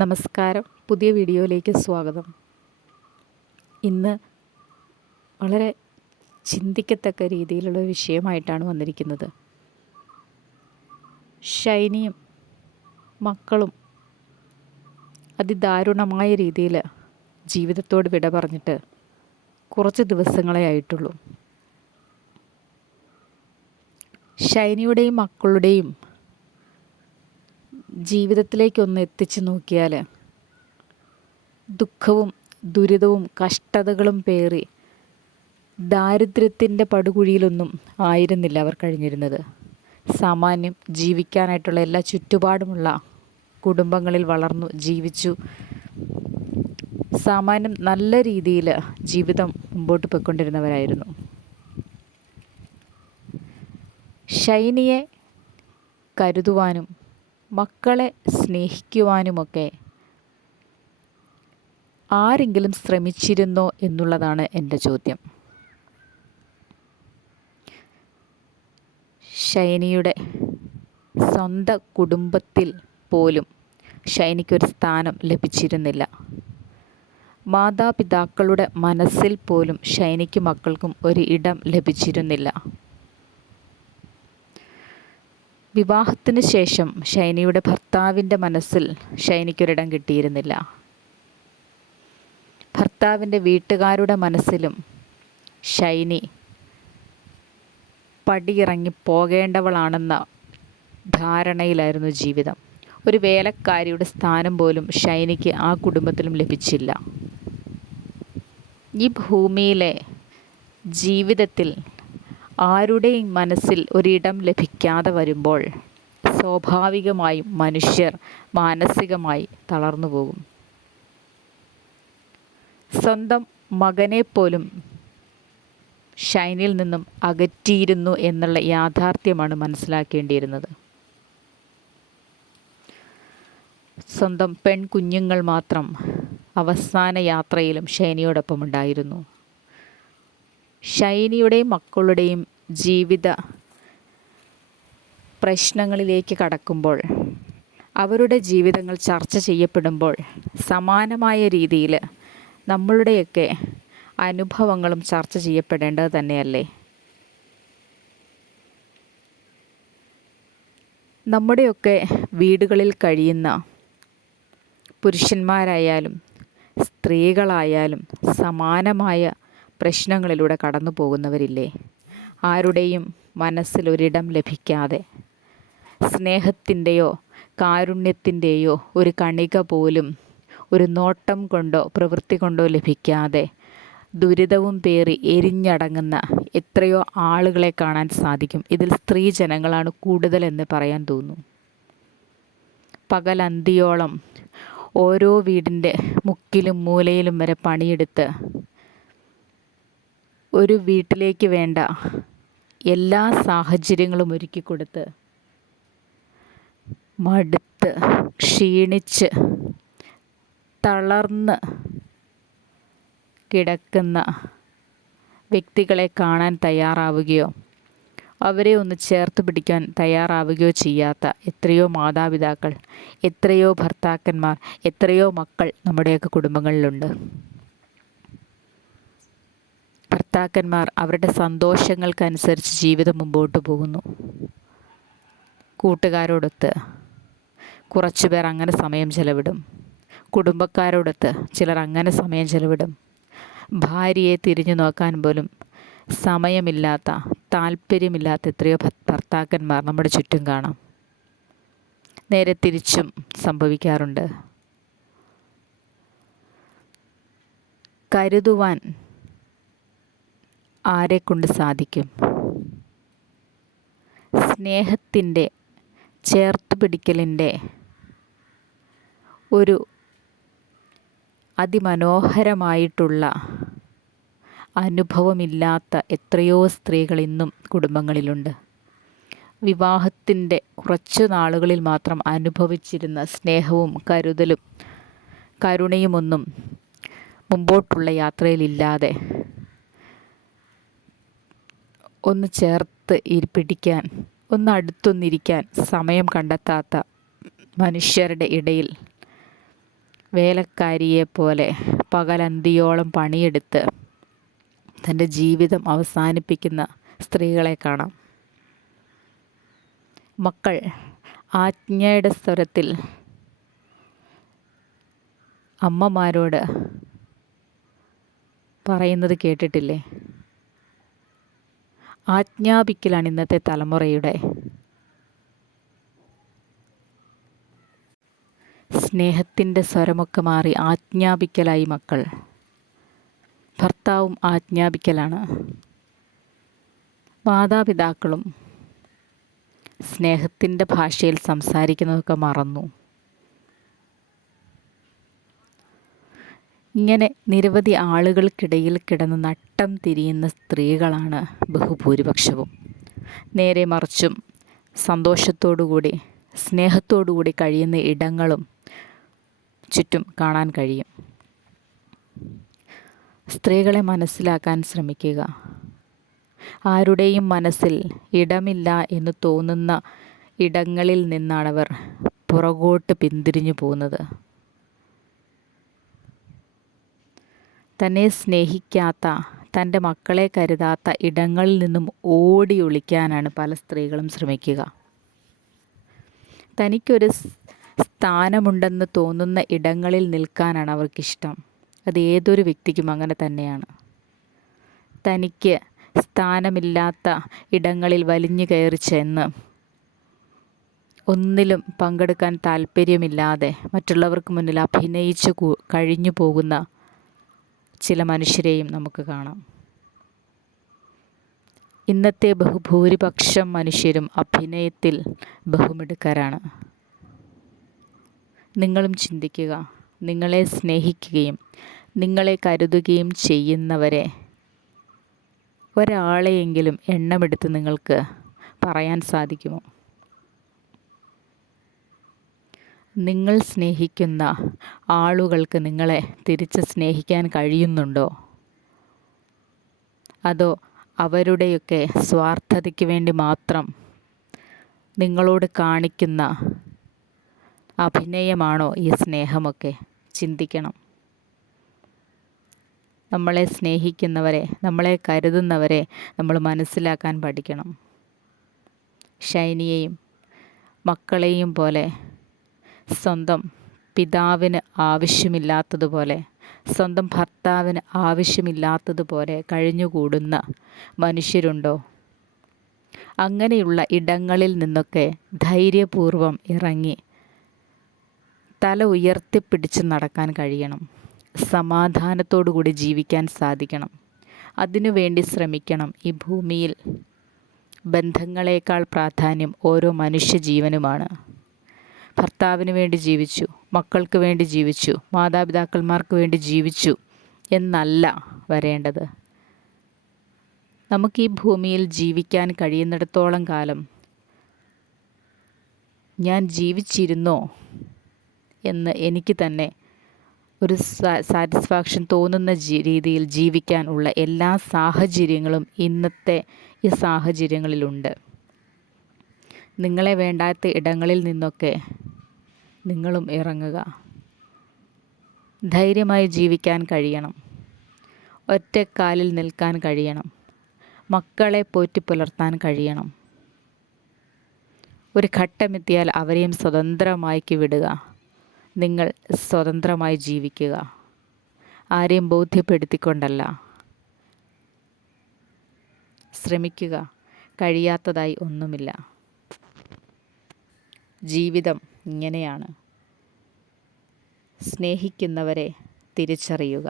നമസ്കാരം. പുതിയ വീഡിയോയിലേക്ക് സ്വാഗതം. ഇന്ന് വളരെ ചിന്തിക്കത്തക്ക രീതിയിലുള്ള വിഷയമായിട്ടാണ് വന്നിരിക്കുന്നത്. ഷൈനിയും മക്കളും അതിദാരുണമായ രീതിയിൽ ജീവിതത്തോട് വിട പറഞ്ഞിട്ട് കുറച്ച് ദിവസങ്ങളെ ആയിട്ടുള്ളൂ. ഷൈനിയുടെയും മക്കളുടെയും ജീവിതത്തിലേക്കൊന്ന് എത്തിച്ചു നോക്കിയാൽ ദുഃഖവും ദുരിതവും കഷ്ടതകളും പേറി ദാരിദ്ര്യത്തിൻ്റെ പടുകുഴിയിലൊന്നും ആയിരുന്നില്ല അവർ കഴിഞ്ഞിരുന്നത്. സാമാന്യം ജീവിക്കാനായിട്ടുള്ള എല്ലാ ചുറ്റുപാടുമുള്ള കുടുംബങ്ങളിൽ വളർന്നു ജീവിച്ചു സാമാന്യം നല്ല രീതിയിൽ ജീവിതം മുമ്പോട്ട് പോയിക്കൊണ്ടിരുന്നവരായിരുന്നു. ഷൈനിയെ കരുതുവാനും മക്കളെ സ്നേഹിക്കുവാനുമൊക്കെ ആരെങ്കിലും ശ്രമിച്ചിരുന്നോ എന്നുള്ളതാണ് എൻ്റെ ചോദ്യം. ഷൈനിയുടെ സ്വന്തം കുടുംബത്തിൽ പോലും ഷൈനിക്കൊരു സ്ഥാനം ലഭിച്ചിരുന്നില്ല. മാതാപിതാക്കളുടെ മനസ്സിൽ പോലും ഷൈനിക്കും മക്കൾക്കും ഒരു ഇടം ലഭിച്ചിരുന്നില്ല. വിവാഹത്തിന് ശേഷം ഷൈനിയുടെ ഭർത്താവിൻ്റെ മനസ്സിൽ ഷൈനിക്കൊരിടം കിട്ടിയിരുന്നില്ല. ഭർത്താവിൻ്റെ വീട്ടുകാരുടെ മനസ്സിലും ഷൈനി പടിയിറങ്ങി പോകേണ്ടവളാണെന്ന ധാരണയിലായിരുന്നു ജീവിതം. ഒരു വേലക്കാരിയുടെ സ്ഥാനം പോലും ഷൈനിക്ക് ആ കുടുംബത്തിലും ലഭിച്ചില്ല. ഈ ഭൂമിയിലെ ജീവിതത്തിൽ ആരുടെയും മനസ്സിൽ ഒരിടം ലഭിക്കാതെ വരുമ്പോൾ സ്വാഭാവികമായും മനുഷ്യർ മാനസികമായി തളർന്നു പോകും. സ്വന്തം മകനെപ്പോലും ഷൈനിൽ നിന്നും അകറ്റിയിരുന്നു എന്നുള്ള യാഥാർത്ഥ്യമാണ് മനസ്സിലാക്കേണ്ടിയിരുന്നത്. സ്വന്തം പെൺകുഞ്ഞുങ്ങൾ മാത്രം അവസാന യാത്രയിലും ഷൈനിയോടൊപ്പം ഉണ്ടായിരുന്നു. ഷൈനിയുടെയും മക്കളുടെയും ജീവിത പ്രശ്നങ്ങളിലേക്ക് കടക്കുമ്പോൾ, അവരുടെ ജീവിതങ്ങൾ ചർച്ച ചെയ്യപ്പെടുമ്പോൾ സമാനമായ രീതിയിൽ നമ്മളുടെയൊക്കെ അനുഭവങ്ങളും ചർച്ച ചെയ്യപ്പെടേണ്ടത് തന്നെയല്ലേ? നമ്മുടെയൊക്കെ വീടുകളിൽ കഴിയുന്ന പുരുഷന്മാരായാലും സ്ത്രീകളായാലും സമാനമായ പ്രശ്നങ്ങളിലൂടെ കടന്നു പോകുന്നവരില്ലേ? ആരുടെയും മനസ്സിലൊരിടം ലഭിക്കാതെ, സ്നേഹത്തിൻ്റെയോ കാരുണ്യത്തിൻ്റെയോ ഒരു കണിക പോലും ഒരു നോട്ടം കൊണ്ടോ പ്രവൃത്തി കൊണ്ടോ ലഭിക്കാതെ ദുരിതവും പേറി എരിഞ്ഞടങ്ങുന്ന എത്രയോ ആളുകളെ കാണാൻ സാധിക്കും. ഇതിൽ സ്ത്രീ ജനങ്ങളാണ് കൂടുതലെന്ന് പറയാൻ തോന്നുന്നു. പകലന്തിയോളം ഓരോ വീടിൻ്റെ മുക്കിലും മൂലയിലും വരെ പണിയെടുത്ത് ഒരു വീട്ടിലേക്ക് വേണ്ട എല്ലാ സാഹചര്യങ്ങളും ഒരുക്കിക്കൊടുത്ത് മടുത്ത് ക്ഷീണിച്ച് തളർന്ന് കിടക്കുന്ന വ്യക്തികളെ കാണാൻ തയ്യാറാവുകയോ അവരെ ഒന്ന് ചേർത്ത് പിടിക്കാൻ തയ്യാറാവുകയോ ചെയ്യാത്ത എത്രയോ മാതാപിതാക്കൾ, എത്രയോ ഭർത്താക്കന്മാർ, എത്രയോ മക്കൾ നമ്മുടെയൊക്കെ കുടുംബങ്ങളിലുണ്ട്. ഭർത്താക്കന്മാർ അവരുടെ സന്തോഷങ്ങൾക്കനുസരിച്ച് ജീവിതം മുമ്പോട്ട് പോകുന്നു. കൂട്ടുകാരോടൊത്ത് കുറച്ചു പേർ അങ്ങനെ സമയം ചെലവിടും. കുടുംബക്കാരോടൊത്ത് ചിലർ അങ്ങനെ സമയം ചെലവിടും. ഭാര്യയെ തിരിഞ്ഞു നോക്കാൻ പോലും സമയമില്ലാത്ത, താല്പര്യമില്ലാത്ത എത്രയോ ഭർത്താക്കന്മാർ നമ്മുടെ ചുറ്റും കാണാം. നേരെ തിരിച്ചും സംഭവിക്കാറുണ്ട്. കരുതുവാൻ ആരെക്കൊണ്ട് സാധിക്കും? സ്നേഹത്തിൻ്റെ, ചേർത്തുപിടിക്കലിൻ്റെ ഒരു അതിമനോഹരമായിട്ടുള്ള അനുഭവമില്ലാത്ത എത്രയോ സ്ത്രീകൾ ഇന്നും കുടുംബങ്ങളിലുണ്ട്. വിവാഹത്തിൻ്റെ കുറച്ചു നാളുകളിൽ മാത്രം അനുഭവിച്ചിരുന്ന സ്നേഹവും കരുതലും കരുണയുമൊന്നും മുമ്പോട്ടുള്ള യാത്രയിലില്ലാതെ, ഒന്ന് ചേർത്ത് പിടിക്കാൻ, ഒന്ന് അടുത്തൊന്നിരിക്കാൻ സമയം കണ്ടെത്താത്ത മനുഷ്യരുടെ ഇടയിൽ വേലക്കാരിയെപ്പോലെ പകലന്തിയോളം പണിയെടുത്ത് തൻ്റെ ജീവിതം അവസാനിപ്പിക്കുന്ന സ്ത്രീകളെ കാണാം. മക്കൾ ആജ്ഞയുടെ സ്വരത്തിൽ അമ്മമാരോട് പറയുന്നത് കേട്ടിട്ടില്ലേ? ആജ്ഞാപിക്കലാണ് ഇന്നത്തെ തലമുറയുടെ. സ്നേഹത്തിൻ്റെ സ്വരമൊക്കെ മാറി ആജ്ഞാപിക്കലായി മക്കൾ. ഭർത്താവും ആജ്ഞാപിക്കലാണ്. മാതാപിതാക്കളും സ്നേഹത്തിൻ്റെ ഭാഷയിൽ സംസാരിക്കുന്നതൊക്കെ മറന്നു. ഇങ്ങനെ നിരവധി ആളുകൾക്കിടയിൽ കിടന്ന് നട്ടം തിരിയുന്ന സ്ത്രീകളാണ് ബഹുഭൂരിപക്ഷവും. നേരെ മറിച്ചും സന്തോഷത്തോടുകൂടി സ്നേഹത്തോടുകൂടി കഴിയുന്ന ഇടങ്ങളും ചുറ്റും കാണാൻ കഴിയും. സ്ത്രീകളെ മനസ്സിലാക്കാൻ ശ്രമിക്കുക. ആരുടെയും മനസ്സിൽ ഇടമില്ല എന്ന് തോന്നുന്ന ഇടങ്ങളിൽ നിന്നാണവർ പുറകോട്ട് പിന്തിരിഞ്ഞു പോകുന്നത്. തന്നെ സ്നേഹിക്കാത്ത, തൻ്റെ മക്കളെ കരുതാത്ത ഇടങ്ങളിൽ നിന്നും ഓടി ഒളിക്കാനാണ് പല സ്ത്രീകളും ശ്രമിക്കുക. തനിക്കൊരു സ്ഥാനമുണ്ടെന്ന് തോന്നുന്ന ഇടങ്ങളിൽ നിൽക്കാനാണ് അവർക്കിഷ്ടം. അത് ഏതൊരു വ്യക്തിക്കും അങ്ങനെ തന്നെയാണ്. തനിക്ക് സ്ഥാനമില്ലാത്ത ഇടങ്ങളിൽ വലിഞ്ഞു കയറി ചെന്ന് ഒന്നിലും പങ്കെടുക്കാൻ താല്പര്യമില്ലാതെ മറ്റുള്ളവർക്ക് മുന്നിൽ അഭിനയിച്ച് കഴിഞ്ഞു പോകുന്ന ചില മനുഷ്യരെയും നമുക്ക് കാണാം. ഇന്നത്തെ ബഹുഭൂരിപക്ഷം മനുഷ്യരും അഭിനയത്തിൽ ബഹുമിടുക്കരാണ്. നിങ്ങളും ചിന്തിക്കുക. നിങ്ങളെ സ്നേഹിക്കുകയും നിങ്ങളെ കരുതുകയും ചെയ്യുന്നവരെ ഒരാളെയെങ്കിലും എണ്ണമെടുത്ത് നിങ്ങൾക്ക് പറയാൻ സാധിക്കുമോ? നിങ്ങൾ സ്നേഹിക്കുന്ന ആളുകൾക്ക് നിങ്ങളെ തിരിച്ച് സ്നേഹിക്കാൻ കഴിയുന്നുണ്ടോ? അതോ അവരുടെയൊക്കെ സ്വാർത്ഥതയ്ക്ക് വേണ്ടി മാത്രം നിങ്ങളോട് കാണിക്കുന്ന അഭിനയമാണോ ഈ സ്നേഹമൊക്കെ? ചിന്തിക്കണം. നമ്മളെ സ്നേഹിക്കുന്നവരെ, നമ്മളെ കരുതുന്നവരെ നമ്മൾ മനസ്സിലാക്കാൻ പഠിക്കണം. ഷൈനിയെയും മക്കളെയും പോലെ സ്വന്തം പിതാവിന് ആവശ്യമില്ലാത്തതുപോലെ, സ്വന്തം ഭർത്താവിന് ആവശ്യമില്ലാത്തതുപോലെ കഴിഞ്ഞുകൂടുന്ന മനുഷ്യരുണ്ടോ? അങ്ങനെയുള്ള ഇടങ്ങളിൽ നിന്നൊക്കെ ധൈര്യപൂർവം ഇറങ്ങി തല ഉയർത്തിപ്പിടിച്ച് നടക്കാൻ കഴിയണം. സമാധാനത്തോടുകൂടി ജീവിക്കാൻ സാധിക്കണം. അതിനുവേണ്ടി ശ്രമിക്കണം. ഈ ഭൂമിയിൽ ബന്ധങ്ങളേക്കാൾ പ്രാധാന്യം ഓരോ മനുഷ്യജീവനുമാണ്. ഭർത്താവിന് വേണ്ടി ജീവിച്ചു, മക്കൾക്ക് വേണ്ടി ജീവിച്ചു, മാതാപിതാക്കന്മാർക്ക് വേണ്ടി ജീവിച്ചു എന്നല്ല വരേണ്ടത്. നമുക്ക് ഈ ഭൂമിയിൽ ജീവിക്കാൻ കഴിയുന്നിടത്തോളം കാലം ഞാൻ ജീവിച്ചിരുന്നോ എന്ന് എനിക്ക് തന്നെ ഒരു സാറ്റിസ്ഫാക്ഷൻ തോന്നുന്ന രീതിയിൽ ജീവിക്കാനുള്ള എല്ലാ സാഹചര്യങ്ങളും ഇന്നത്തെ ഈ സാഹചര്യങ്ങളിലുണ്ട്. നിങ്ങളെ വേണ്ടാത്ത ഇടങ്ങളിൽ നിന്നൊക്കെ നിങ്ങളും ഇറങ്ങുക. ധൈര്യമായി ജീവിക്കാൻ കഴിയണം. ഒറ്റക്കാലിൽ നിൽക്കാൻ കഴിയണം. മക്കളെ പോറ്റി പുലർത്താൻ കഴിയണം. ഒരു ഘട്ടമെത്തിയാൽ അവരെയും സ്വതന്ത്രമാക്കി വിടുക. നിങ്ങൾ സ്വതന്ത്രമായി ജീവിക്കുക. ആരെയും ബോധ്യപ്പെടുത്തിക്കൊണ്ടല്ല. ശ്രമിക്കുക. കഴിയാത്തതായി ഒന്നുമില്ല. ജീവിതം ഇങ്ങനെയാണ്. സ്നേഹിക്കുന്നവരെ തിരിച്ചറിയുക.